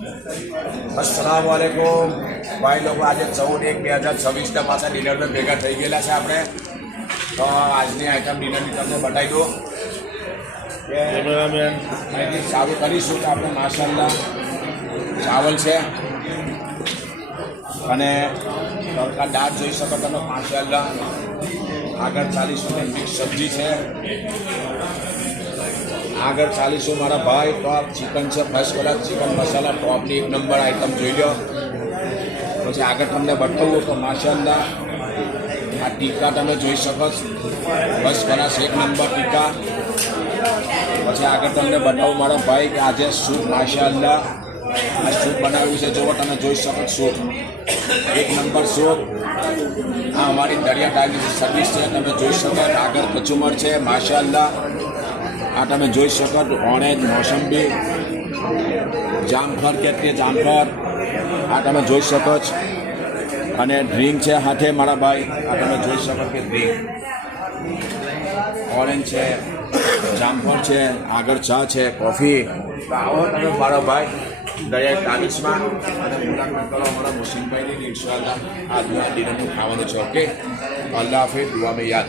अस्सलाम वालेकुम भाई लोग, आज 14/1/2026 पाછા ડિનર ભેગા થઈ ગયેલા છે આપણે. તો આજની આઈટમ ડિનરની તમને બતાવી દો કે અહીંથી ચાલુ કરીશું તો આપણે માશાલ્લાહ ચાવલ છે અને તડકા દાળ જોઈ શકો તમે માશાલ્લાહ. આગળ ચાલીશું ને મિક્સ સબ્જી છે. આગળ ચાલીશું મારા ભાઈ તો આ ચિકન છે, ફર્સ્ટ ક્લાસ ચિકન મસાલા ટોપની એક નંબર આઈટમ જોઈ લો. પછી આગળ તમને બતાવું તો માશાલ્લાહ આ ટીકા તમે જોઈ શકો છો, ફર્સ્ટ ક્લાસ એક નંબર ટીકા. પછી આગળ તમને બતાવું મારા ભાઈ કે આજે સૂપ માશાલ્લાહ આ સૂપ બનાવ્યું છે, જુઓ તમે જોઈ શકો સૂપ એક નંબર સૂપ. આ અમારી દરિયા ટાઈગરની સર્વિસ છે, તમે જોઈ શકો. આગળ કચુમર છે માશાલ્લાહ. આ તમે જોઈ શકો ઓરેન્જ, મોસંબી, જામફળ કે જામફળ આ તમે જોઈ શકો છો. અને ડ્રિંક છે હાથે મારા ભાઈ, આ તમે જોઈ શકો કે ડ્રિંક ઓરેન્જ છે, જામફળ છે, આગળ ચા છે, કોફી. તો આવો તમે મારા ભાઈ દરિયા ટાગીસમાં અને મુલાકાત કરો અમારા મુસ્લિમભાઈની. ઇન્શાઅલ્લાહ આજના ડિનરનું ખાવાનું છે. ઓકે, અલ્લાહ હાફિઝ, દુઆ મેં યાદ.